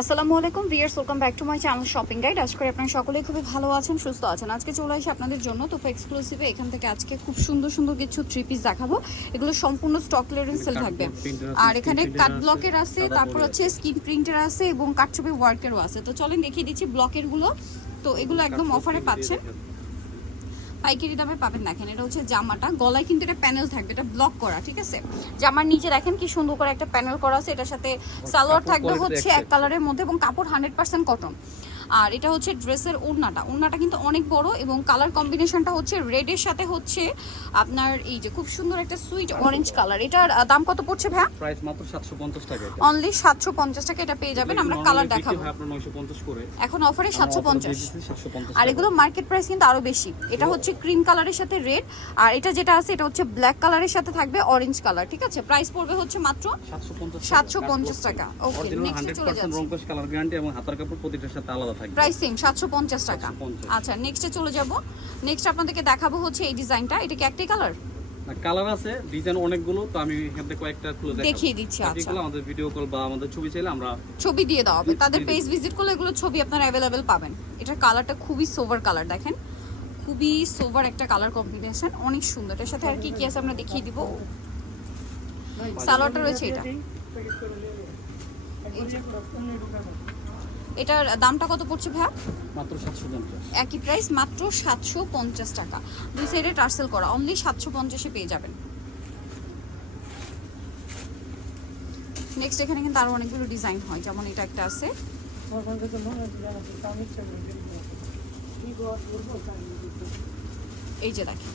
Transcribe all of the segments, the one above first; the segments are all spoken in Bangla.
আসসালামু আলাইকুম viewers welcome back to my channel shopping guide আজকে করে আপনারা সকলেই খুবই ভালো আছেন সুস্থ আছেন। আজকে চলে আসি আপনাদের জন্য। তো এক্সক্লুসিভে এখান থেকে আজকে খুব সুন্দর সুন্দর কিছু থ্রি পিস দেখাবো। এগুলো সম্পূর্ণ স্টক ক্লিয়ারেন্স সেল থাকবে। আর এখানে কাট ব্লকের আছে তারপর হচ্ছে স্কিন প্রিন্টের আছে এবং কাটছবি ওয়ার্কেরও আছে। তো চলেন দেখিয়ে দিচ্ছি ব্লকেরগুলো তো এগুলো একদম অফারে পাচ্ছেন পাইকারি দামে পাবেন দেখেন এটা হচ্ছে জামাটা। গলায় কিন্তু এটা প্যানেল থাকবে এটা ব্লক করা ঠিক আছে? জামার নিচে দেখেন কি সুন্দর করে একটা প্যানেল করা আছে এটার সাথে সালোয়ার থাকবে হচ্ছে এক কালারের মধ্যে এবং কাপড় হান্ড্রেড পার্সেন্ট কটন আর এটা হচ্ছে ড্রেসের ওড়নাটা। ওড়নাটা কিন্তু অনেক বড় এবং কালার কম্বিনেশনটা হচ্ছে রেডের সাথে হচ্ছে আপনার এই যে খুব সুন্দর একটা সুইট অরেঞ্জ কালার এটার দাম কত পড়ছে ভাইয়া? প্রাইস মাত্র 750 টাকা অনলি সাতশো পঞ্চাশ টাকা এটা পেয়ে যাবেন আমরা কালার দেখাবো। আপনার 950 করে। এখন অফারে আমরা সাতশো offer পঞ্চাশ। দিয়ে দিচ্ছি 750 আর এগুলো মার্কেট প্রাইস কিন্তু আরও বেশি। এটা হচ্ছে ক্রিম কালারের সাথে রেড আর এটা যেটা আছে এটা হচ্ছে ব্ল্যাক কালারের সাথে থাকবে অরেঞ্জ কালার ঠিক আছে? প্রাইস পড়বে হচ্ছে মাত্র 750 750 টাকা। ওকে নেক্সট চলে 100% যাচ্ছি। রংকশ কালার গ্যারান্টি এবং হাতার কাপড় প্রতিটার সাথে আলাদা থাকবে। প্রাইস সেম সাতশো পঞ্চাশ টাকা। আচ্ছা নেক্সটে চলে যাব। নেক্সট আপনাদেরকে দেখাবো হচ্ছে এই ডিজাইনটা এটা কি একটাই কালার কালার আছে ডিজাইন অনেকগুলো তো আমি এখান থেকে কয়েকটা খুলে দেখাবো। দেখিয়ে দিচ্ছি, আচ্ছা। আমাদের ভিডিও কল বা আমাদের ছবি চাইলে আমরা ছবি দিয়ে দেওয়া হবে তাদের পেজ ভিজিট করলে এগুলো ছবি আপনারা অ্যাভেলেবেল পাবেন। এটার কালারটা খুবই সোভার কালার দেখেন। খুবই সোভার একটা কালার কম্বিনেশন অনেক সুন্দর। এটার সাথে আর কি কি আছে আমরা দেখিয়ে দিব। সালোয়ারটা রয়েছে এটা। এই যে। এটার দামটা কত পড়ছে ভাইয়া? মাত্র 750 একই প্রাইস মাত্র সাতশো পঞ্চাশ টাকা। দুই সাইডে টার্সেল করা অনলি সাতশো পঞ্চাশে পেয়ে যাবেন। নেক্সট এখানে কিন্তু আরও অনেকগুলো ডিজাইন হয় যেমন এটা একটা আছে। এই যে দেখেন।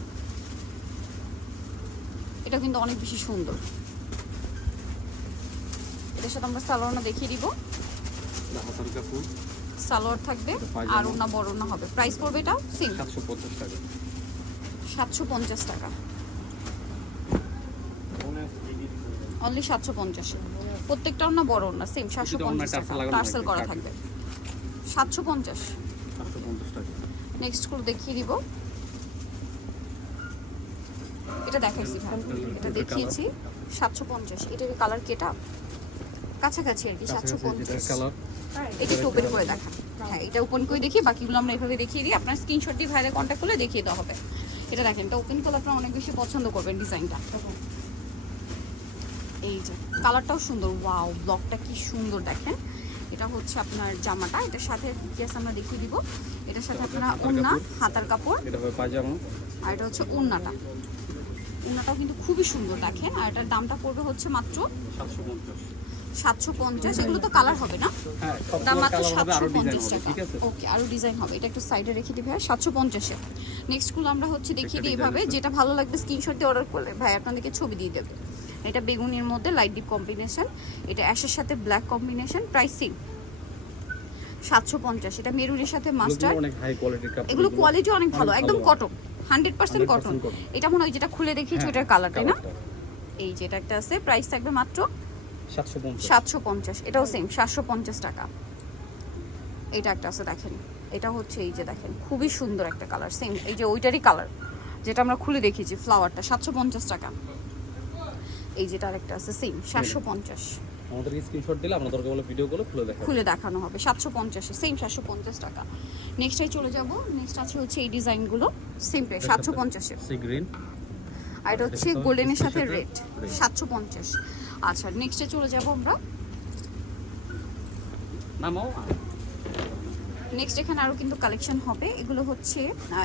এটা কিন্তু অনেক বেশি সুন্দর। এটার সাথে আমরা সালোয়ারটা দেখিয়ে দিব। সালোয়ার থাকবে আর ওনা বড় ওনা হবে। প্রাইস পড়বে এটা সেম 750 টাকা। সাতশো পঞ্চাশ টাকা। অনলি সাতশো পঞ্চাশ। প্রত্যেকটাও না বড় না সেম সাতশো পঞ্চাশ টাকা। টার্সেল করা থাকবে। সাতশো পঞ্চাশ। 750 টাকা। নেক্সট করে দেখিয়ে দিব। এটা দেখাইছি ভাই। এটা এটা দেখিয়েছি। সাতশো পঞ্চাশ। এটার কালার কেটা? কাছাকাছি আর কি সাতশো পঞ্চাশ। এটা একটু ওপেন করে দেখা। হ্যাঁ এটা ওপেন করে দেখি বাকিগুলো আমরা এভাবে দেখিয়ে দিই। আপনার স্ক্রিনশট দিয়ে ভাইরে কন্ট্যাক্ট করলে দেখিয়ে দেওয়া হবে। এটা দেখেন এটা ওপেন করলে আপনারা অনেক বেশি পছন্দ করবেন ডিজাইনটা। এই যে কালারটাও সুন্দর। ওয়াও ব্লকটা কি সুন্দর দেখেন। এটা হচ্ছে আপনার জামাটা। এটার সাথে আছে আমরা দেখিয়ে দিব। এটার সাথে আপনার ওন্না হাতার কাপড়। এটা হবে পায়জামা। আর এটা হচ্ছে ওন্নাটা ওন্নাটাও কিন্তু খুবই সুন্দর দেখেন। আর এটার দামটা পড়বে হচ্ছে মাত্র 750 সাতশো পঞ্চাশ এগুলো তো কালার হবে না? হ্যাঁ দাম মাত্র সাতশো পঞ্চাশ টাকা। ওকে আরও ডিজাইন হবে এটা একটু সাইডে রেখে দিই ভাই সাতশো পঞ্চাশে। নেক্সটগুলো আমরা হচ্ছে দেখিয়ে দিই এভাবে যেটা ভালো লাগবে স্ক্রিনশট দিয়ে অর্ডার করলে ভাই আপনাদেরকে ছবি দিয়ে দেবে। এটা বেগুনির মধ্যে লাইট ডিপ কম্বিনেশন এটা অ্যাশের সাথে ব্ল্যাক কম্বিনেশন প্রাইসিং সাতশো পঞ্চাশ এটা মেরুনের সাথে মাস্টার এগুলো অনেক হাই কোয়ালিটির কাপড় এগুলো কোয়ালিটি অনেক ভালো একদম কটন হান্ড্রেড পার্সেন্ট 100% কটন এটা মনে হয় যেটা খুলে দেখিয়েছি হ্যাঁ, ওটার কালার তাই না। এই যেটা একটা আছে প্রাইস থাকবে মাত্র 750 সাতশো পঞ্চাশ। এটাও সেম সাতশো পঞ্চাশ টাকা। এটা একটা আছে দেখেন। এটা হচ্ছে এই যে দেখেন খুবই সুন্দর একটা কালার সেম এই যে ওইটারই কালার যেটা আমরা খুলে দেখেছি ফ্লাওয়ারটা সাতশো পঞ্চাশ টাকা। এই যেটা আরেকটা আছে সেম সাতশো পঞ্চাশ। আমাদের স্ক্রিনশট দিলে আপনাদের বলে ভিডিও গুলো খুলে দেখাবো খুলে দেখানো হবে 750 সেম 750 টাকা। নেক্সট আই চলে যাব নেক্সট আছে হচ্ছে এই ডিজাইনগুলো সেম প্রাইস 750 এ সি গ্রিন আর এটা হচ্ছে গোল্ডেনের সাথে রেড 750 আচ্ছা নেক্সটে চলে যাব আমরা। নেক্সট এখানে আরও কিন্তু কালেকশন হবে। এগুলো হচ্ছে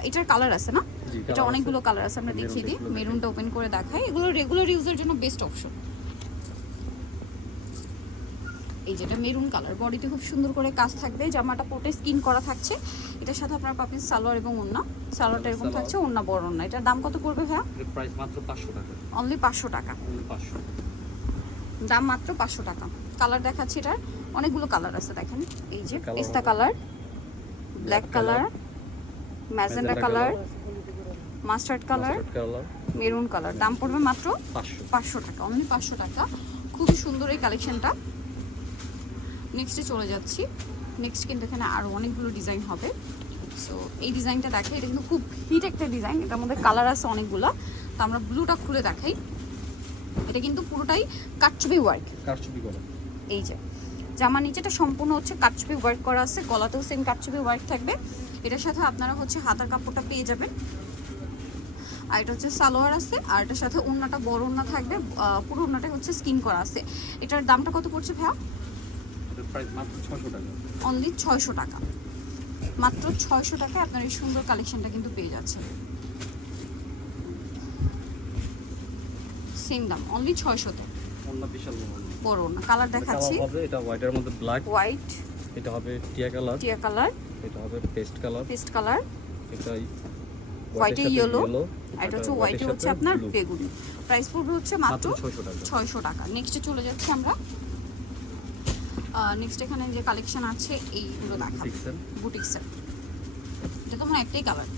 এটার কালার আছে না? এটা অনেকগুলো কালার আছে আমরা দেখিয়ে দিই। মেরুনটা ওপেন করে দেখাই। এগুলো রেগুলার ইউজের জন্য বেস্ট অপশন এই যেটা মেরুন কালার বডিতে খুব সুন্দর করে কাজ থাকবে। জামাটা পোটে স্কিন করা থাকছে। এটার সাথে আপনার পাবেন সালোয়ার এবং ওন্না সালোয়ারটা এরকম। থাকছে ওন্না বড় ওন্না এটার দাম কত পড়বে ভাইয়া? প্রাইস মাত্র 500 টাকা। অনলি পাঁচশো টাকা। Only 500 দাম মাত্র পাঁচশো টাকা। কালার দেখাচ্ছি এটার। অনেকগুলো কালার আছে দেখেন। এই যে পেস্তা colour black colour magenta colour mustard colour maroon colour দাম পড়বে মাত্র পাঁচশো। টাকা অনলি পাঁচশো টাকা। খুবই সুন্দর এই কালেকশনটা নেক্সটে চলে যাচ্ছি। নেক্সট কিন্তু এখানে আরও অনেকগুলো ডিজাইন হবে। সো এই ডিজাইনটা দেখে এটা কিন্তু খুব হিট একটা ডিজাইন এটার মধ্যে কালার আছে অনেকগুলো। তো আমরা ব্লুটা খুলে দেখাই। এটা কিন্তু পুরোটাই কাটচুবি ওয়ার্ক কারচুপি করা। এই যে জামা নিচেটা সম্পূর্ণ হচ্ছে কাটচুপি ওয়ার্ক করা আছে গলাতেও সেম কাটচুপি ওয়ার্ক থাকবে। এটার সাথে আপনারা হচ্ছে হাতার কাপড়টা পেয়ে যাবেন। আর এটা হচ্ছে সালোয়ার আছে আর এটার সাথে ওড়নাটা বড় ওড়না থাকবে পুরো ওড়নাটা হচ্ছে স্কিন করা আছে। এটার দামটা কত পড়ছে ভাইয়া? এটার প্রাইস মাত্র ছশো টাকা। অনলি ছয়শো টাকা। মাত্র ছয়শো টাকায় আপনার এই সুন্দর কালেকশনটা কিন্তু পেয়ে যাচ্ছেন। সেম দাম অনলি ছয়শোতে। অন্য বিশাল বড় না কালার দেখাচ্ছি। এটা হোয়াইটের মধ্যে ব্ল্যাক হোয়াইট এটা হবে টিয়া কালার টিয়া কালার এটা হবে পেস্ট কালার পেস্ট কালার এটা হোয়াইটে ইয়েলো আর এটা হচ্ছে হোয়াইটে হচ্ছে আপনার বেগুনি। প্রাইস পড়বে হচ্ছে মাত্র মাত্র ছয়শো টাকা। ছয়শো টাকা। নেক্সটে চলে যাচ্ছি আমরা। নেক্সট এখানে যে কালেকশন আছে এইগুলো সিক্সের বুটিক্সের এটা তো মানে একটাই কালার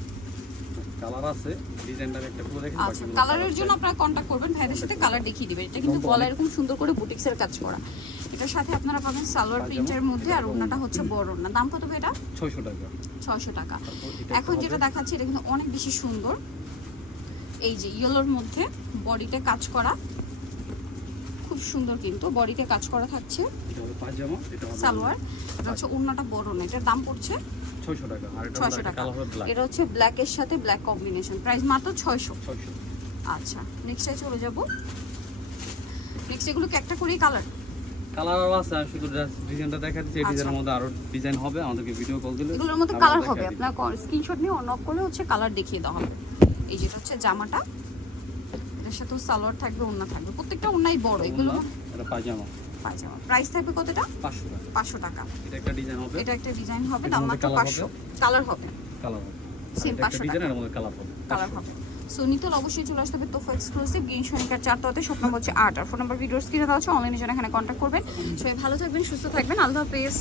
কালার আছে ডিজাইনটা একটা পুরো দেখেন আচ্ছা কালারের জন্য আপনারা কন্ট্যাক্ট করবেন ভাইদের সাথে কালার দেখিয়ে দিবেন। এটা কিন্তু গলা এরকম সুন্দর করে বুটিক্সের কাজ করা। এটার সাথে আপনারা পাবেন সালোয়ার প্রিন্টের মধ্যে আর ওড়নাটা হচ্ছে বড়। ওড়না। দাম কত এটা? ছয়শো টাকা। ছয়শো টাকা। এখন যেটা দেখাচ্ছি এটা কিন্তু অনেক বেশি সুন্দর। এই যে ইয়েলোর মধ্যে বডিতে কাজ করা। খুব সুন্দর কিন্তু বডিতে কাজ করা থাকছে। সালোয়ার। এটা হচ্ছে ওড়নাটা বড় না এটার দাম পড়ছে ছয়শো টাকা আর এটা টাকা। কালার ব্ল্যাক হচ্ছে ব্ল্যাকের সাথে ব্ল্যাক কম্বিনেশন প্রাইস মাত্র ছয়শো। ছয়শো। আচ্ছা নেক্সটে চলে যাব। নেক্সট এগুলো কি একটা কালার কালার আছে আমি শুধু ডিজাইনটা দেখা দিচ্ছি এই আচ্ছা। ডিজাইনের মধ্যে আরও ডিজাইন হবে আমাদেরকে ভিডিও কল দিলে এগুলোর মধ্যে কালার হবে। আপনার স্ক্রিনশট নিয়ে অন অফ করলে হচ্ছে কালার দেখিয়ে দেওয়া হবে। এই যেটা হচ্ছে জামাটা এটার সাথে সালোয়ার থাকবে ওড়না থাকবে। প্রত্যেকটা ওড়নাই বড়। এগুলো এটা পায়জামা। পায়জামা প্রাইস থাকবে কতটা? পাঁচশো টাকা। পাঁচশো টাকা। এটা একটা ডিজাইন হবে। এটা একটা ডিজাইন হবে দাম মাত্র কালার হবে? কালার হবে। Same, এটা 500 ডিজাইন এর মধ্যে কালার হবে। কালার হবে। সো নিতল অবশ্যই চলে আসতে হবে তোফা এক্সক্লুসিভ গ্রিন সোনিকার চারটাতে শপ নম্বর হচ্ছে আট। আর ফোন নাম্বার ভিডিওর স্ক্রিনে দেওয়া আছে অনলাইনে জন্য এখানে কন্ট্যাক্ট করবেন। সবাই ভালো থাকবেন সুস্থ থাকবেন। আল্লাহ হাফেজ।